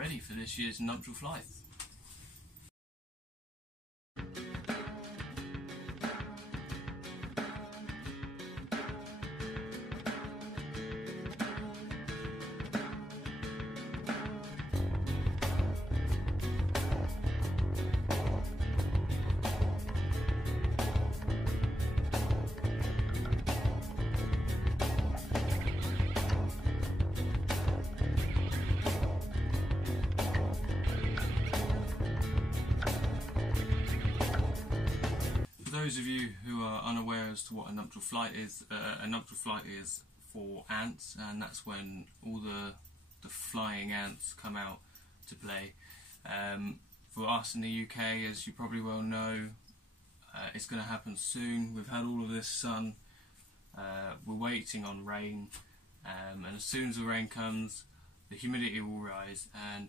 ready for this year's nuptial flight. For those of you who are unaware as to what a nuptial flight is for ants, and that's when all the flying ants come out to play. For us in the UK, as you probably well know, it's going to happen soon. We've had all of this sun, we're waiting on rain, and as soon as the rain comes, the humidity will rise and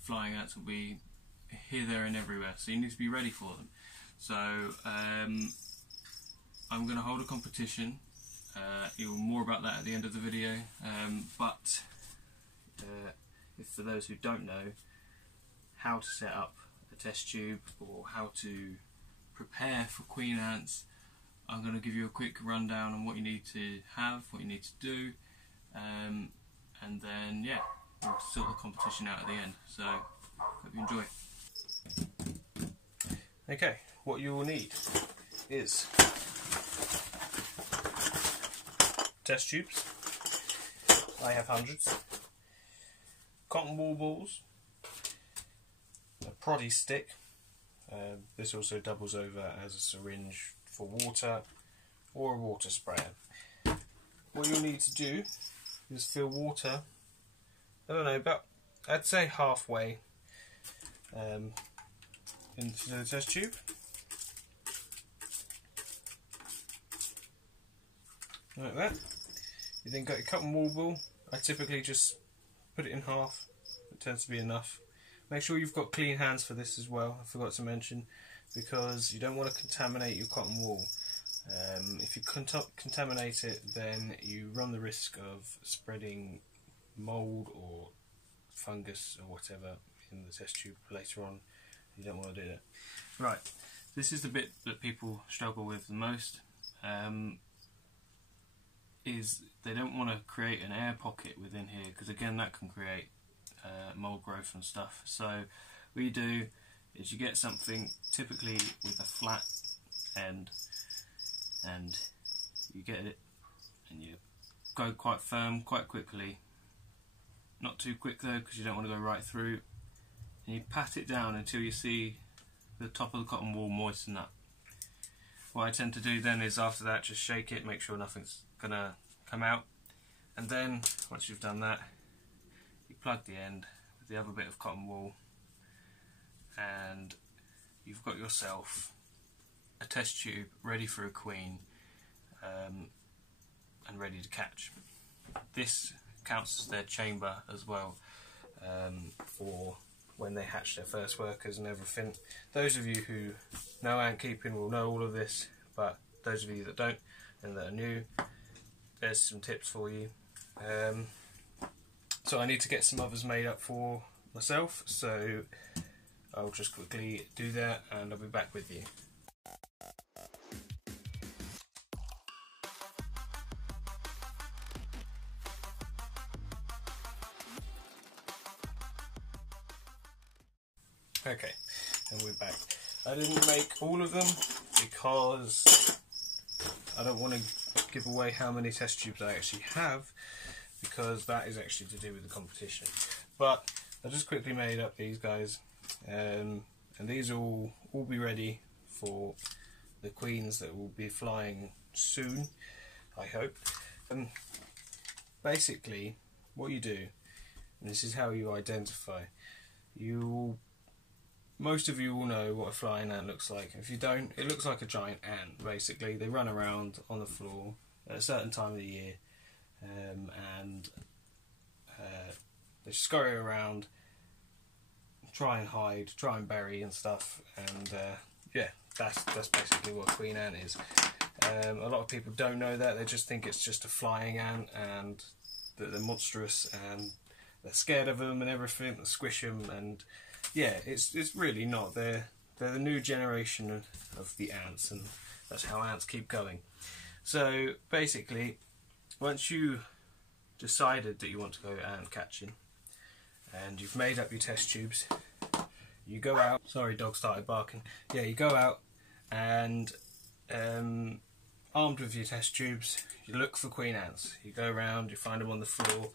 flying ants will be here, there and everywhere, so you need to be ready for them. So I'm going to hold a competition. You'll more about that at the end of the video, but if for those who don't know how to set up a test tube or how to prepare for queen ants, I'm going to give you a quick rundown on what you need to have, what you need to do, and then yeah, we'll sort the competition out at the end. So hope you enjoy. Okay, what you will need is test tubes. I have hundreds. Cotton wool balls. A proddy stick. This also doubles over as a syringe for water or a water sprayer. What you'll need to do is fill water, I don't know, about, I'd say halfway into the test tube. Like that. You then got your cotton wool ball. I typically just put it in half. It tends to be enough. Make sure you've got clean hands for this as well, I forgot to mention, because you don't want to contaminate your cotton wool. If you contaminate it, then you run the risk of spreading mould or fungus or whatever in the test tube later on. You don't want to do that. Right, this is the bit that people struggle with the most. Is they don't want to create an air pocket within here, because again that can create mold growth and stuff. So what you do is you get something typically with a flat end, and you get it and you go quite firm quite quickly, not too quick though because you don't want to go right through, and you pat it down until you see the top of the cotton wool moisten up. What I tend to do then is after that just shake it, make sure nothing's gonna come out, and then once you've done that, you plug the end with the other bit of cotton wool, and you've got yourself a test tube ready for a queen, and ready to catch. This counts as their chamber as well, for when they hatch their first workers and everything. Those of you who know ant keeping will know all of this, but those of you that don't and that are new, there's some tips for you. So I need to get some others made up for myself, so I'll just quickly do that and I'll be back with you. Okay, and we're back. I didn't make all of them because I don't want to give away how many test tubes I actually have, because that is actually to do with the competition. But I just quickly made up these guys, and these will all be ready for the queens that will be flying soon, I hope. Basically, what you do, and this is how you identify, most of you will know what a flying ant looks like. If you don't, it looks like a giant ant basically. They run around on the floor at a certain time of the year, and they scurry around, try and hide, try and bury and stuff, and yeah, that's basically what a queen ant is. A lot of people don't know that. They just think it's just a flying ant and that they're monstrous and they're scared of them and everything, they squish them, and yeah, it's really not. They're the new generation of the ants, and that's how ants keep going. So basically, once you decided that you want to go ant catching and you've made up your test tubes, you go out. Sorry, dog started barking. Yeah, you go out and armed with your test tubes, you look for queen ants. You go around, you find them on the floor,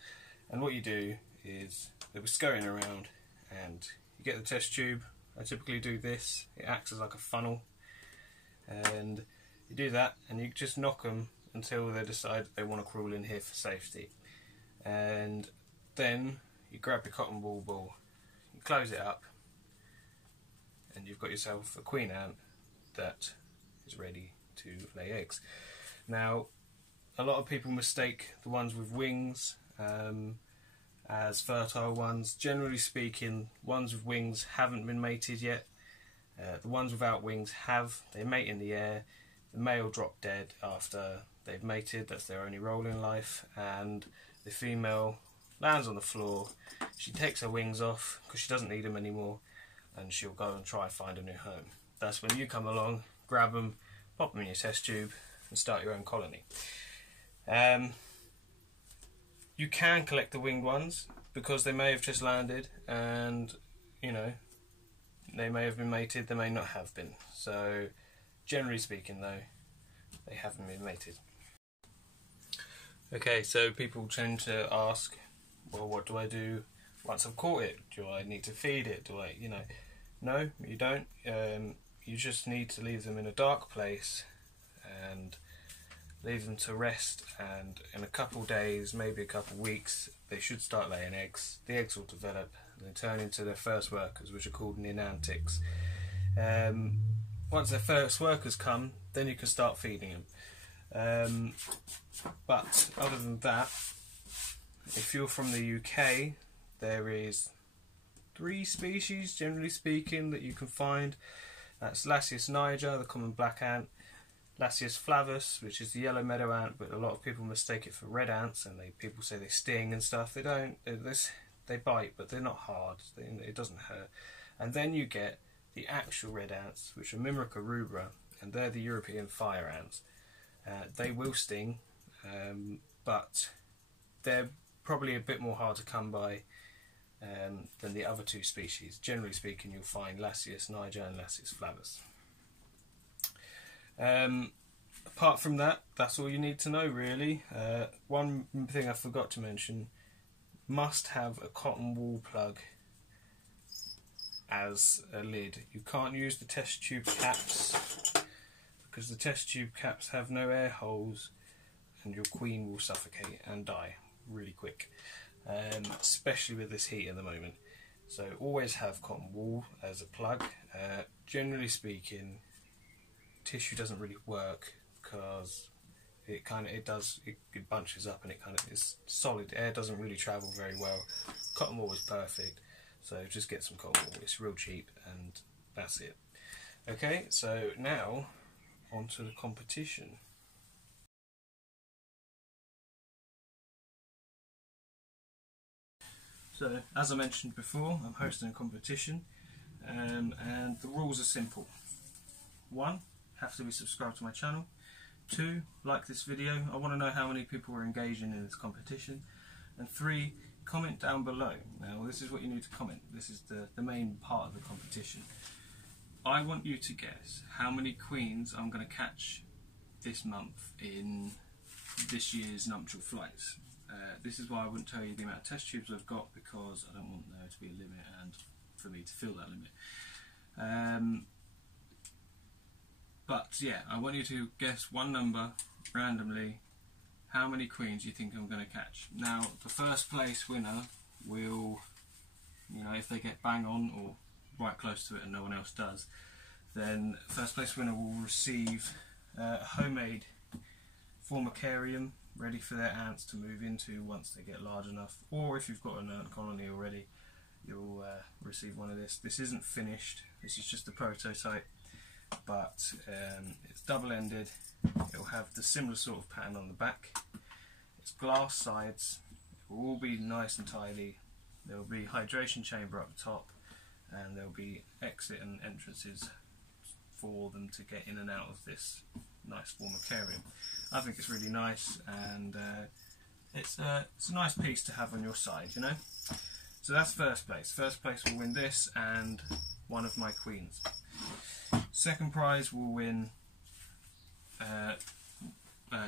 and what you do is they were scurrying around, and you get the test tube. I typically do this. It acts as like a funnel, and you do that, and you just knock them until they decide they want to crawl in here for safety. And then you grab your cotton wool ball, you close it up, and you've got yourself a queen ant that is ready to lay eggs. Now, a lot of people mistake the ones with wings as fertile ones. Generally speaking, ones with wings haven't been mated yet. The ones without wings have. They mate in the air. The male drop dead after they've mated. That's their only role in life. And the female lands on the floor. She takes her wings off because she doesn't need them anymore, and she'll go and try and find a new home. That's when you come along, grab them, pop them in your test tube, and start your own colony. You can collect the winged ones because they may have just landed, and you know, they may have been mated, they may not have been. So generally speaking though, they haven't been mated. Okay, so people tend to ask, well, what do I do once I've caught it? Do I need to feed it? Do I, no, you don't. You just need to leave them in a dark place and leave them to rest, and in a couple days, maybe a couple weeks, they should start laying eggs. The eggs will develop and they turn into their first workers, which are called ninantics. Once their first workers come, then you can start feeding them. But other than that, if you're from the UK, there is 3 species, generally speaking, that you can find. That's Lasius niger, the common black ant, Lasius flavus, which is the yellow meadow ant, but a lot of people mistake it for red ants, and people say they sting and stuff. They don't. They bite, but they're not hard. It doesn't hurt. And then you get the actual red ants, which are Mimrica rubra, and they're the European fire ants. They will sting, but they're probably a bit more hard to come by than the other 2 species. Generally speaking, you'll find Lasius niger and Lasius flavus. Apart from that, that's all you need to know really. One thing I forgot to mention, must have a cotton wool plug as a lid. You can't use the test tube caps because the test tube caps have no air holes, and your queen will suffocate and die really quick, especially with this heat at the moment. So always have cotton wool as a plug. Generally speaking, tissue doesn't really work because it bunches up and it is solid. Air doesn't really travel very well. Cotton wool is perfect, so just get some cotton wool. It's real cheap, and that's it. Okay, so now on to the competition. So as I mentioned before, I'm hosting a competition, and the rules are simple. 1, have to be subscribed to my channel. 2, like this video. I want to know how many people are engaging in this competition. And 3, comment down below. Now this is what you need to comment. This is the main part of the competition. I want you to guess how many queens I'm going to catch this month in this year's nuptial flights. This is why I wouldn't tell you the amount of test tubes I've got, because I don't want there to be a limit and for me to fill that limit. But yeah, I want you to guess one number randomly, how many queens you think I'm going to catch. Now, the first place winner will, if they get bang on or right close to it and no one else does, then first place winner will receive a homemade formicarium ready for their ants to move into once they get large enough. Or if you've got an ant colony already, you'll receive one of this. This isn't finished, this is just a prototype, but it's double-ended. It'll have the similar sort of pattern on the back. It's glass sides. It will all be nice and tidy, there will be hydration chamber up top, and there will be exit and entrances for them to get in and out of this nice warm aquarium. I think it's really nice, and it's a nice piece to have on your side, you know. So that's first place. First place will win this and one of my queens. Second prize will win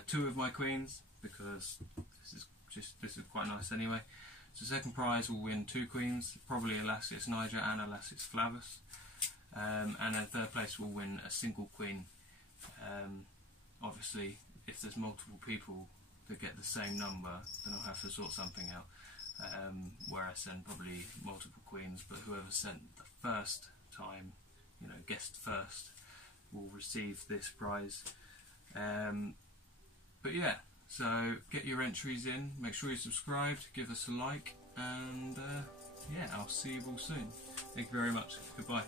2 of my queens, because this is quite nice anyway. So second prize will win 2 queens, probably Elastius Niger and Elastius Flavus. And then third place will win a single queen. Obviously, if there's multiple people that get the same number, then I'll have to sort something out, where I send probably multiple queens, but whoever sent the first time, you know, guessed first, will receive this prize. But yeah, so get your entries in, make sure you're subscribed, give us a like, and yeah, I'll see you all soon. Thank you very much. Goodbye.